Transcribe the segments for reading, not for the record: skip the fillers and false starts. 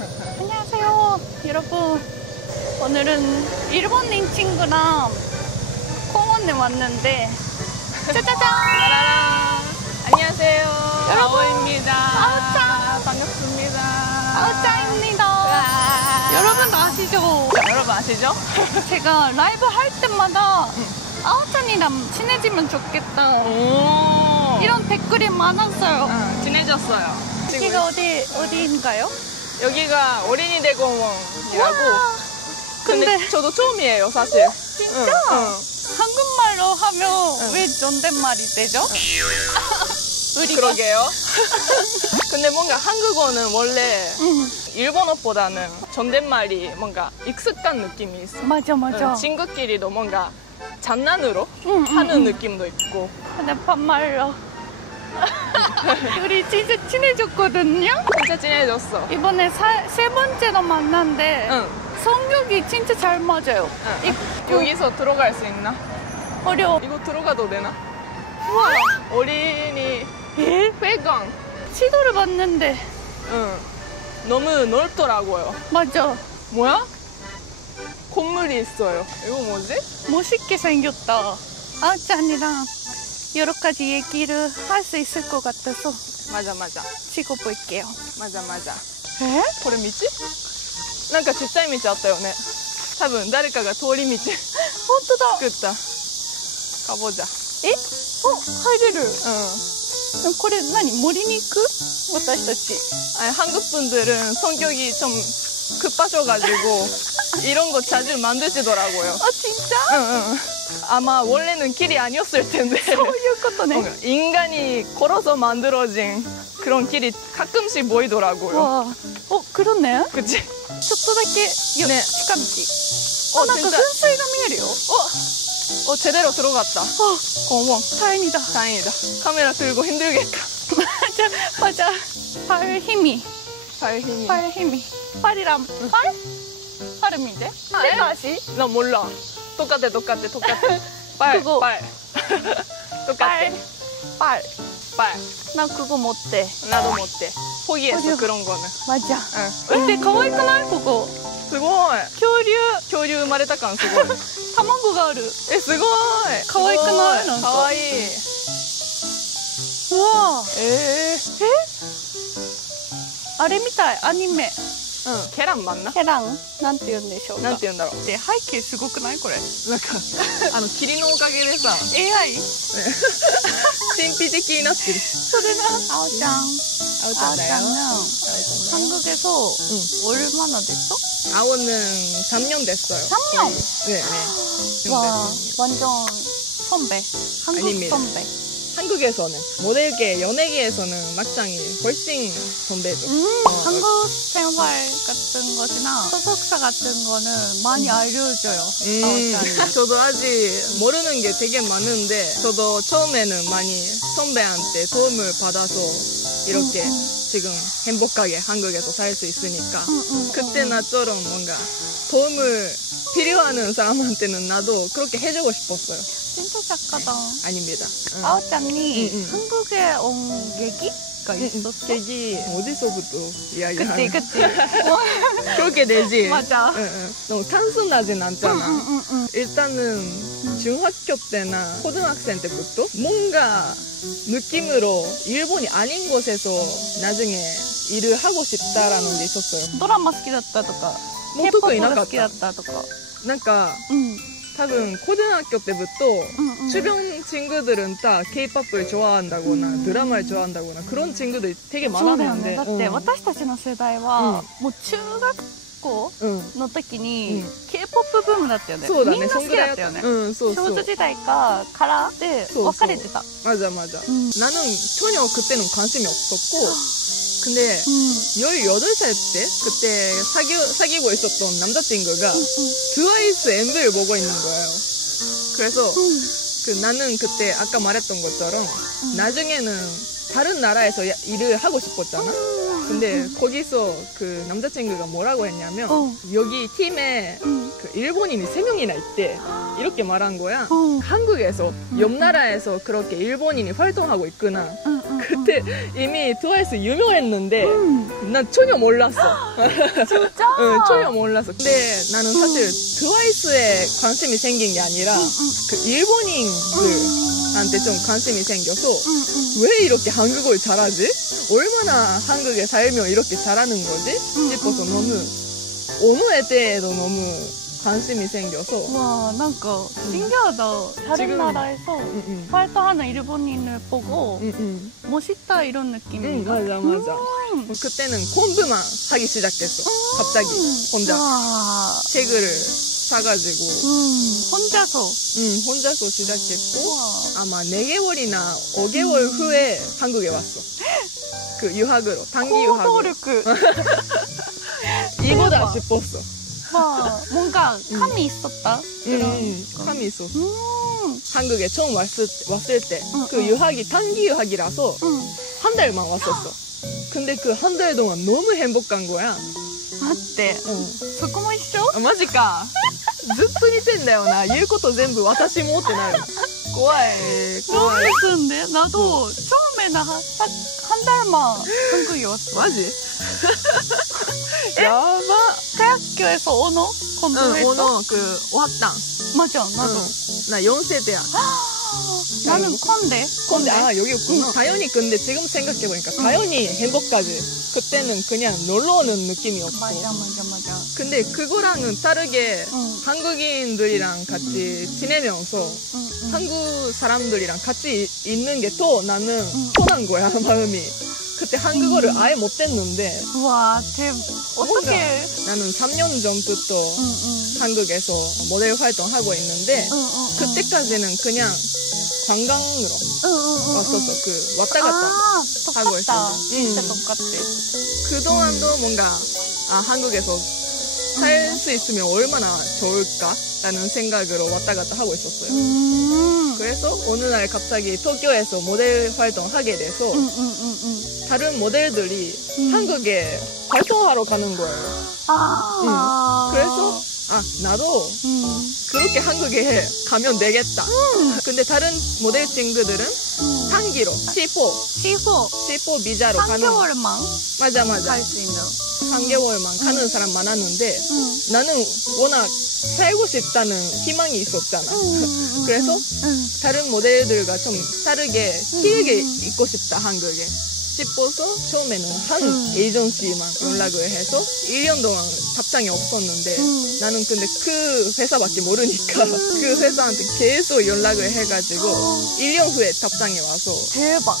안녕하세요, 여러분. 오늘은 일본인 친구랑 공원에 왔는데 짜자잔! 안녕하세요. 여러분. 아오입니다. 아오짱. 반갑습니다. 아오짱입니다. 여러분 아시죠? 여러분 아시죠? 제가 라이브 할 때마다 아오짱이랑 친해지면 좋겠다. 오. 이런 댓글이 많았어요. 친해졌어요. 여기가 어디인가요? 여기가 어린이 대공원이라고. 와, 근데 저도 처음이에요, 사실. 진짜? 응. 한국말로 하면 왜 존댓말이 되죠? 우리가. 그러게요. 근데 뭔가 한국어는 원래 일본어보다는 존댓말이 뭔가 익숙한 느낌이 있어. 맞아. 친구끼리도 뭔가 장난으로 하는 느낌도 있고. 근데 반말로. 우리 진짜 친해졌거든요? 진짜 친해졌어. 이번에 세 번째로 만났는데 성격이 진짜 잘 맞아요. 여기서 들어갈 수 있나? 어려워. 이거 들어가도 되나? 우와. 어린이 회관. 시도를 봤는데. 너무 넓더라고요. 맞아. 뭐야? 건물이 있어요. 이거 뭐지? 멋있게 생겼다. 아오짱이랑 여러 가지 얘기를 할 수 있을 것 같아서 맞아. 찍어볼게요. 맞아. 에? これ道？なんかちっちゃい道あったよね。多分誰かが通り道本当だ。作った。가보자。 え？入れる。これ何？森に行く？私たち。 아니, 한국 분들은 성격이 좀 급하셔가지고 이런 거 자주 만드시더라고요. 아 진짜? 아마 원래는 길이 아니었을 텐데. そういうことね。 인간이 걸어서 만들어진 그런 길이 가끔씩 보이더라고요. 와, 그렇네. 그치? ちょっとだけね近道。なんか噴진짜. 水が見えるよ。 제대로 들어갔다. 고마워. 다행이다. 다행이다. 카메라 들고 힘들겠다. 맞아. 발 힘이. 발 힘이. 발 힘이. 발이랑 팔? 팔을 밑에? 다시? 나 몰라. 똑같아. 발. 그거. 발. 똑같아. 발. 발. 나 그거 못돼. 나도 못해. 포기했어, 어디요? 그런 거는. 맞아. 응. 근데 가와이くない? 그거. すごい。恐竜生まれた感すごい。卵がある。え、すごい。可愛くない？なんか。かわいい。うわ。あれみたい。アニメ。ケランマンな。ケランなんて言うんでしょうか。なんて言うんだろう。で背景すごくないこれ。なんか、霧のおかげでさ、 AI? 神秘的になってる。それな。あおちゃん。あおちゃんだよ。 한국에서 얼마나 됐어? 아오는 3년 됐어요. 3년? 네. 와, 완전 선배. 한국 아닙니다. 선배. 한국에서는 모델계, 연예계에서는 막장이 훨씬 선배죠. 한국 생활 같은 것이나 소속사 같은 거는 많이 알려줘요. 아오짱이. 저도 아직 모르는 게 되게 많은데 저도 처음에는 많이 선배한테 도움을 받아서 이렇게 지금 행복하게 한국에서 살 수 있으니까 그때 나처럼 뭔가 도움을 필요하는 사람한테는 나도 그렇게 해주고 싶었어요. 진짜 착하다. 아닙니다. 아오짱이 한국에 온 계기가 있었어? 계기 어디서부터 이야기하는? 그치. 그렇게 되지. 맞아. 너무 단순하진 않잖아. 일단은 중학교 때나 고등학생 때부터 뭔가 느낌으로 일본이 아닌 곳에서 나중에 일을 하고 싶다라는 게 있었어요. 드라마 好きだったとか 뭐特になかった。好きだったとか。なんか多分고등학교 때부터 주변 친구들은 다 K-POP을 좋아한다거나 드라마를 좋아한다거나 그런 친구들이 되게 많았는데 だって私たちの世代はもう中学校の時に K-POP ブームだったよね。みんな好きだったよね。少女時代からで分かれてた。 맞아. 나는 전혀 그때는 관심이 없었고 근데 18살 때 그때 사귀고 있었던 남자친구가 트와이스 MV를 보고 있는 거예요. 그래서 나는 그때 아까 말했던 것처럼 나중에는 다른 나라에서 일을 하고 싶었잖아. 근데 거기서 그 남자친구가 뭐라고 했냐면 여기 팀에 그 일본인이 3명이나 있대. 이렇게 말한 거야. 한국에서 옆 나라에서 그렇게 일본인이 활동하고 있구나. 그때 이미 트와이스 유명했는데 난 전혀 몰랐어. 진짜? 응, 전혀 몰랐어. 근데 나는 사실 트와이스에 관심이 생긴 게 아니라 그 일본인들한테 좀 관심이 생겨서 왜 이렇게 한국어를 잘하지? 얼마나 한국에 살면 이렇게 잘하는 거지? 싶어서 너무 언어에 대해도 너무 관심이 생겨서. 와, 뭔가 신기하다. 다른 나라에서 활동하는 일본인을 보고 멋있다 이런 느낌이. 맞아. 그때는 공부만 하기 시작했어. 갑자기 혼자 책을 사가지고 혼자서 시작했고 아마 4개월이나 5개월 후에 한국에 왔어. 그 유학으로, 단기 유학으로. 이거다 싶었어. 와, 뭔가 감이 있었다. 감이 있었어. 한국에 처음 왔을 때 그 유학이 단기 유학이라서 한 달만 왔었어. 근데 그 한 달 동안 너무 행복한 거야. 맞대.そこも一緒? 마ジか. ずっと似てんだよな. 言うこと全部私もってなる. 怖い. 너무 예쁜데? 나도 처음에 한 달만 한국에 왔어. 마지? 야바. 대학교에서 언어 공부했어? 언어 그 어학당. 맞아, 나도. 나 연세대야. 나는 콘대. 아, 여기였구나. 자연히 근데 지금 생각해보니까 자연히 행복하지. 그때는 그냥 놀러 오는 느낌이었고. 맞아. 근데 그거랑은 다르게 한국인들이랑 같이 지내면서 한국 사람들이랑 같이 있는 게 더 나는 편한 거야, 마음이. 그때 한국어를 아예 못했는데. 와, 어떻게. 나는 3년 전부터 한국에서 모델 활동하고 있는데 그때까지는 그냥 관광으로 왔었어. 그 왔다 갔다 하고 있었어. 진짜 똑같아. 그동안도 뭔가 한국에서 살 수 있으면 얼마나 좋을까라는 생각으로 왔다 갔다 하고 있었어요. 그래서 어느 날 갑자기 도쿄에서 모델 활동하게 돼서 다른 모델들이 한국에 활동하러 가는 거예요. 그래서 나도 그렇게 한국에 가면 되겠다. 근데 다른 모델 친구들은 단기로 C4 비자로 가는. 3개월만 맞아. 갈 수 있는. 3개월만 가는 사람 많았는데 나는 워낙 살고 싶다는 희망이 있었잖아. 그래서 다른 모델들과 좀 다르게 길게 있고 싶다, 한국에 싶어서 처음에는 한 에이전시만 연락을 해서 1년 동안 답장이 없었는데 나는 근데 그 회사밖에 모르니까 그 회사한테 계속 연락을 해가지고 1년 후에 답장이 와서. 대박.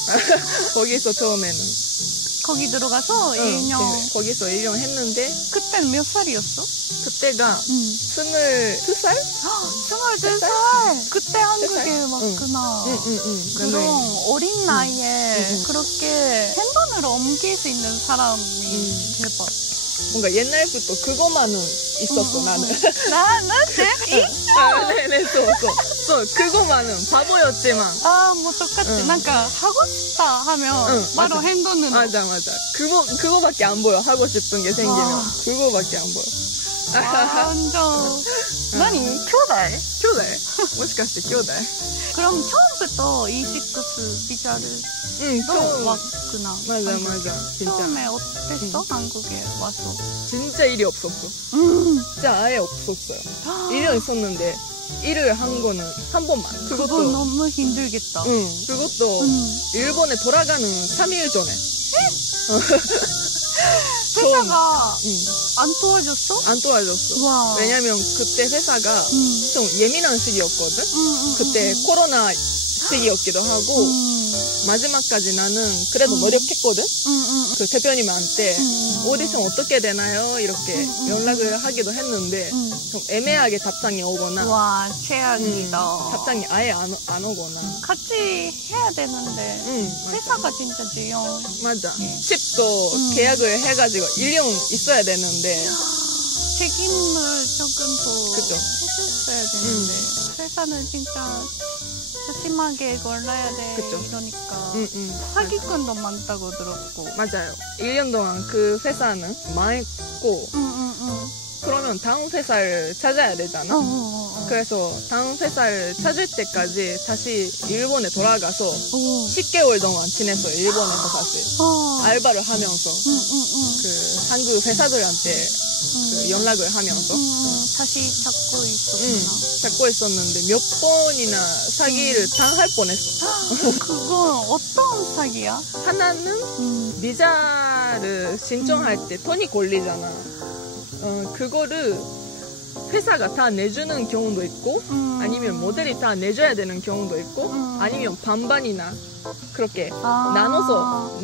거기서 처음에는 거기 들어가서 1년. 거기서 1년 했는데. 그때는 몇 살이었어? 그때가 22살? 22살? 그때 한국에 왔구나. 그런 어린 나이에 그렇게 핸드폰으로 옮길 수 있는 사람이 대박. 뭔가 옛날부터 그거만은 있었어, 나는. 나는 재밌어. 네네,そう。그거만은 바보였지만. 뭐 똑같지. 뭔가 하고 싶다 하면 바로 핸드폰으로. 맞아. 그거밖에 안 보여. 하고 싶은 게 생기면. 그거밖에 안 보여. 완전.何? 교대?もしかして兄弟? 그럼 처음부터 E6 비자를 처음 왔구나. 맞아. 진짜. 처음에 어땠어? 한국에 와서. 진짜 일이 없었어. 진짜 아예 없었어요. 일은 있었는데 일을 한 거는 한 번만. 그건 너무 힘들겠다. 그것도 일본에 돌아가는 3일 전에. 회사가 안 도와줬어? 안 도와줬어. 와. 왜냐면 그때 회사가 좀 예민한 시기였거든? 그때 코로나 시기였기도 하고 마지막까지 나는 그래도 노력했거든? 그 대표님한테 오디션 어떻게 되나요? 이렇게 연락을 하기도 했는데 좀 애매하게 답장이 오거나. 와, 최악이다. 답장이 아예 안 오거나. 같이 해야 되는데 회사가 진짜 중요. 맞아. 10도 계약을 해가지고 1년 있어야 되는데 책임을 조금 더 그쵸. 해줬어야 되는데 회사는 진짜 조심하게 골라야 돼. 그쵸. 이러니까. 사기꾼도 많다고 들었고. 맞아요. 1년 동안 그 회사는 망했고, 그러면 다음 회사를 찾아야 되잖아. 그래서 다음 회사를 찾을 때까지 다시 일본에 돌아가서 10개월 동안 지냈어요. 일본에서 사실. 알바를 하면서 그 한국 회사들한테 그 연락을 하면서 다시 찾고 있었구나. 찾고 있었는데 몇 번이나 사기를 당할 뻔했어. 그건 어떤 사기야? 하나는 비자를 신청할 때 돈이 걸리잖아. 그거를 회사가 다 내주는 경우도 있고 아니면 모델이 다 내줘야 되는 경우도 있고 아니면 반반이나 그렇게 나눠서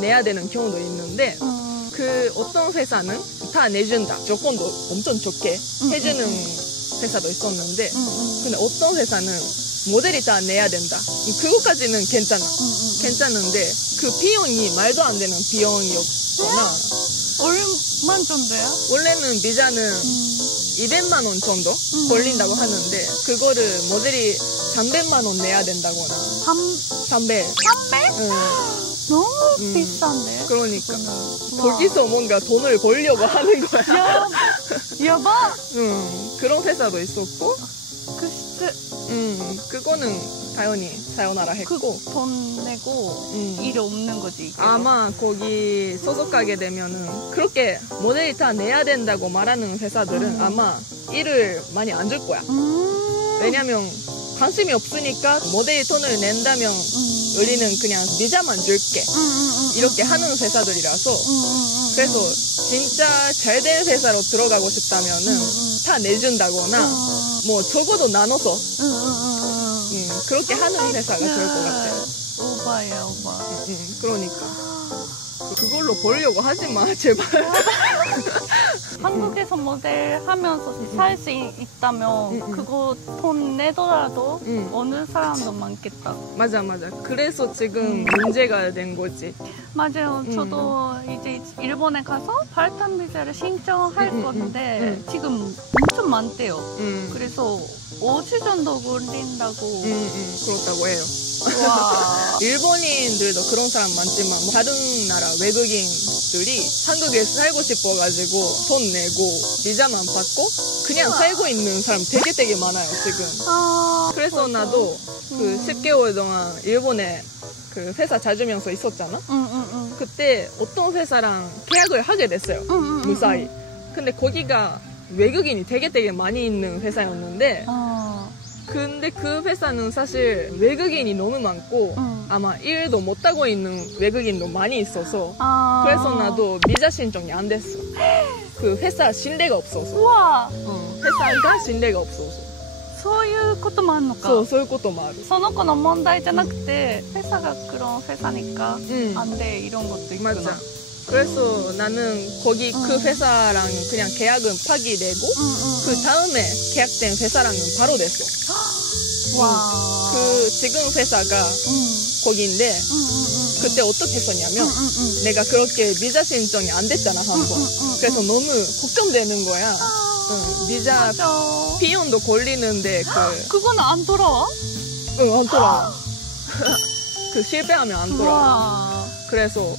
내야 되는 경우도 있는데 그 어떤 회사는 다 내준다. 조건도 엄청 좋게 해주는 회사도 있었는데 근데 어떤 회사는 모델이 다 내야 된다. 그거까지는 괜찮은데 그 비용이 말도 안 되는 비용이었거나 얼마 정도야? 원래는 비자는 200만 원 정도 걸린다고 하는데 그거를 모델이 300만 원 내야 된다거나 300? 응. 너무 비싼데? 그러니까 거기서 뭔가 돈을 벌려고 하는 거야. 여봐? 그런 회사도 있었고 그거는 당연히 사요나라 했고 돈 내고 일이 없는 거지. 이게. 아마 거기 소속하게 되면은 그렇게 모델이 다 내야 된다고 말하는 회사들은 아마 일을 많이 안 줄 거야. 왜냐면 관심이 없으니까 모델이 돈을 낸다면 우리는 그냥 비자만 줄게 이렇게 하는 회사들이라서 그래서 진짜 잘된 회사로 들어가고 싶다면은 다 내준다거나 뭐 적어도 나눠서 그렇게 하는 회사가 좋을 것 같아요. 오바야 오바. 그러니까 그걸로 벌려고 하지 마 제발. 한국에서 모델 하면서 살 수 있다면 그거 돈 내더라도 어느 사람도 많겠다. 맞아. 그래서 지금 문제가 된 거지. 맞아요. 저도 이제 일본에 가서 파르탄 비자를 신청할 건데 지금 엄청 많대요. 그래서 5주 정도 걸린다고. 그렇다고 해요. 와. 일본인들도 그런 사람 많지만 다른 나라 외국인들이 한국에 살고 싶어가지고 돈 내고 비자만 받고 그냥 살고 있는 사람 되게 많아요 지금. 그래서 나도 그 10개월 동안 일본에 그 회사 찾으면서 있었잖아. 그때 어떤 회사랑 계약을 하게 됐어요. 무사히. 근데 거기가 외국인이 되게 많이 있는 회사였는데 근데 그 회사는 사실 외국인이 너무 많고 아마 일도 못하고 있는 외국인도 많이 있어서 그래서 나도 비자 신청이 안 됐어. 그 회사 신뢰가 없어서. 우와. 회사가 신뢰가 없어서. そういうこともあるのか。そういうこともある。その子の問題じゃなくて회사가 그런 회사니까 안 돼 이런 것도 있구나. 맞아. 그래서 나는 거기 그 회사랑 그냥 계약은 파기되고 그 다음에 계약된 회사랑은 바로 됐어. 와. 그 지금 회사가 거기인데 그때 어떻게 했었냐면 내가 그렇게 비자 신청이 안 됐잖아 한 번. 그래서 너무 걱정되는 거야. 비자 비용도 걸리는데 그거는 안 돌아와? 응, 안 돌아와. 그 실패하면 안 돌아와. 와. 그래서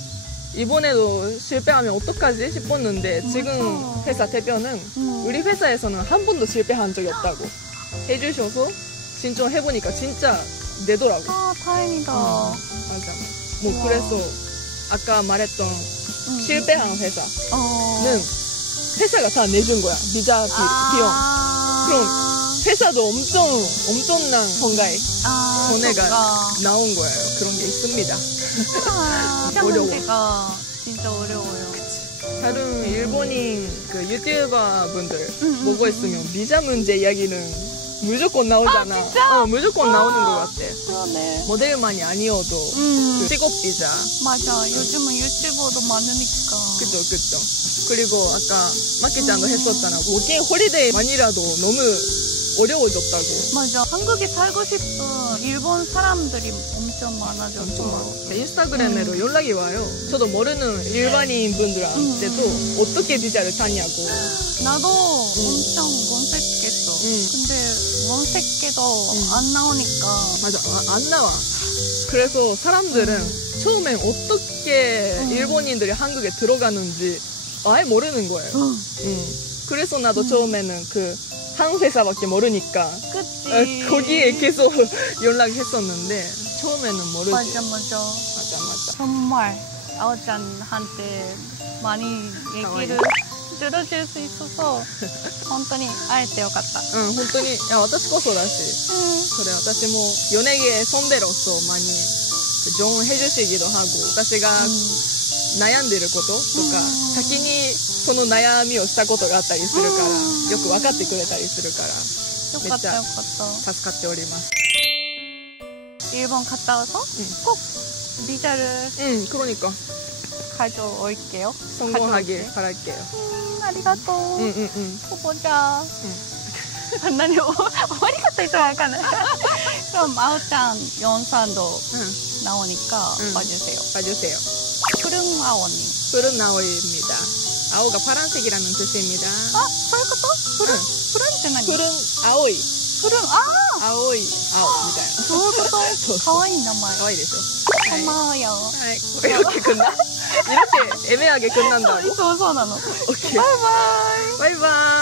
이번에도 실패하면 어떡하지 싶었는데 지금 회사 대표는 우리 회사에서는 한 번도 실패한 적이 없다고 해주셔서 신청해보니까 진짜 내더라고. 다행이다. 맞아. 뭐 그래서 아까 말했던 실패한 회사는 회사가 다 내준 거야. 비자 비용. 그럼 회사도 엄청난損害손해가 나온 거예요. 그런 게 있습니다. 어려워. 문제가 진짜 어려워요. 다른 일본인 그 유튜버 분들 보고 있으면 비자 문제 이야기는 무조건 나오잖아. 진짜? 무조건 나오는 것 같아. 그러네. 모델만이 아니어도 그 직업 비자. 맞아. 요즘은 유튜버도 많으니까. 그죠. 그리고 아까 마키짱도 했었잖아. 워킹 홀리데이만이라도 너무 어려워졌다고. 맞아. 한국에 살고 싶은 일본 사람들이 엄청 많아졌어. 인스타그램으로 연락이 와요. 저도 모르는 일반인 분들한테도 어떻게 비자를 타냐고. 나도 엄청 검색했어. 근데 검색해도 안 나오니까. 맞아, 안 나와. 그래서 사람들은 처음엔 어떻게 일본인들이 한국에 들어가는지 아예 모르는 거예요. 그래서 나도 처음에는 그 한 회사밖에 모르니까 그치. 거기에 계속 연락했었는데 처음에는 모르지. 맞아. 정말 아오짱한테 많이 얘기를 들어줄 수 있어서 本当に会えてよかった。本当に。いや、私こそだし、それ私も연예계 선배로서 많이 조언해주시기도 하고, 私が悩んでることとか、先にその悩みをしたことがあったりするから、よく分かってくれたりするから、めっちゃ助かっております。일본 갔다 와서 꼭 리자를 그러니까 가져올게요. 성공하길 바랄게요. 아리가또. 또 보자. 만나니 아리가또 있으면 약간. 그럼 아오짱 연산도 나오니까 봐주세요. 푸른 아오님. 푸른 아오이입니다. 아오가 파란색이라는 뜻입니다. 아, そういうこと? 푸른って何? 푸른 아오이. 푸른, 아오이, 아오, みたいな. そういうこと? かわいい名前. かわいいでしょ. 고마워요. 이렇게 끝나? 이렇게 애매하게 끝난다고? そうなの. 오케이. 바이바이. 바이바이.